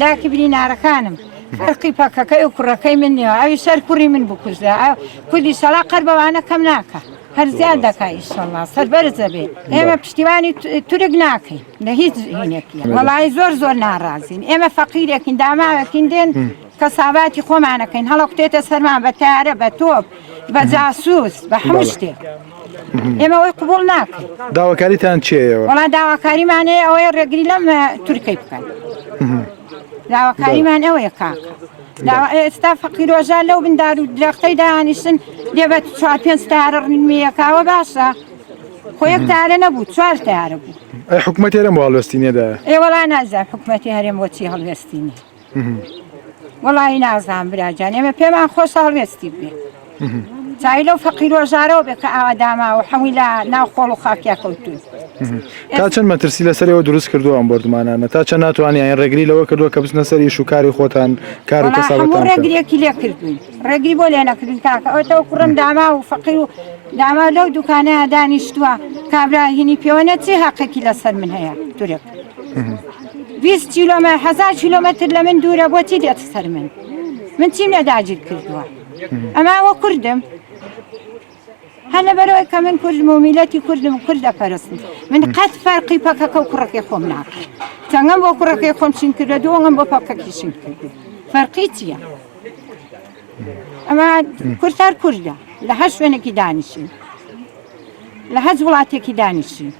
داکی برینارەکانم فەرقی پەکەکەی و کوڕەکەی من نییە ئەوی سەر کوڕی من بکوژدا کوردی سەڵا قەر بەوانە کەم ناکە هەر زیاد دەکا ئیشەڵڵا سەربەرزە بێ ئێمە پشتیوانی تورک ناکەین لە هیچ هینێکی وەڵی زۆر ناڕازین ئێمە فەقیرێکین داماوەکین دێن کەساباتی خۆمانەکەین هەڵە کوتێتە سەرمان بە تارە بە تۆپ بە جاسووس بە هەموو شتێک ئێمە ئەوەی قبول ناکەین داواکاریتان چیەوە؟ وەڵا داواکاریمانەیە ئەوەی ڕێگری لەم تورکەی بکەن داواکاریمان ئەوەیە کاکە ئێستا فەقیرۆژە لەو بندار و درەختەی دانیشتن دێبێت 4-5 تارە ڕنیمەیەکاوە باشە خۆ یەک تارە نەبوو 4 تارە بوو ئەی حکوومەت هێرم بۆ هەڵوێستینێدا وەڵا نازان حکوومەتی هەرێم بۆچی هەڵوێستینی وەڵی نازان براجان ئێمە پێمان خۆش هەڵوێستی بێ چای لەو فەقیرۆژارەوە بێ کە ئاوا داما و هەمووی لە ناو خۆڵ و خاکیا کەوتون تا چەند مەترسی لەسەرەوە دروست کردووە ئەم بۆردمانانە تا چەند ناتوانیان ڕێگری لەوە کردووە کە بچنە سەر ئیش و کاری خۆتان کار و کەسابەتان هەموو ڕێگریەکی لێ کردوین ڕێگری بۆ لێ نەکردین کاکە ئەوەتەوە کوڕم داما و فەقیر و داما لەو دوکانەیە دانیشتووە کابرا هینی پێوەنە چی حەقێکی لەسەر من هەیە تورک 20 کیلۆمەتر 1000 کیلۆمەتر لە من دوورە بۆچی دێت سەر من چیم لە داگیر کردووە ئەمە ئەوە کوردم هەر لەبەرەوەی کە من کوردم و میلەتی کوردم و کورد دەپەرستم من قەت فەرقی پەکەکە و کوڕەکەی خۆم ناکەم چەندەم بۆ کوڕەکەی خۆم شین کردە دووەم بۆ پەکەکی شین کردو فەرقی چییە؟ ئەمە کورد هەر کوردە لە هەر شوێنێکی دانیشین لە هەر وڵاتێکی دانیشین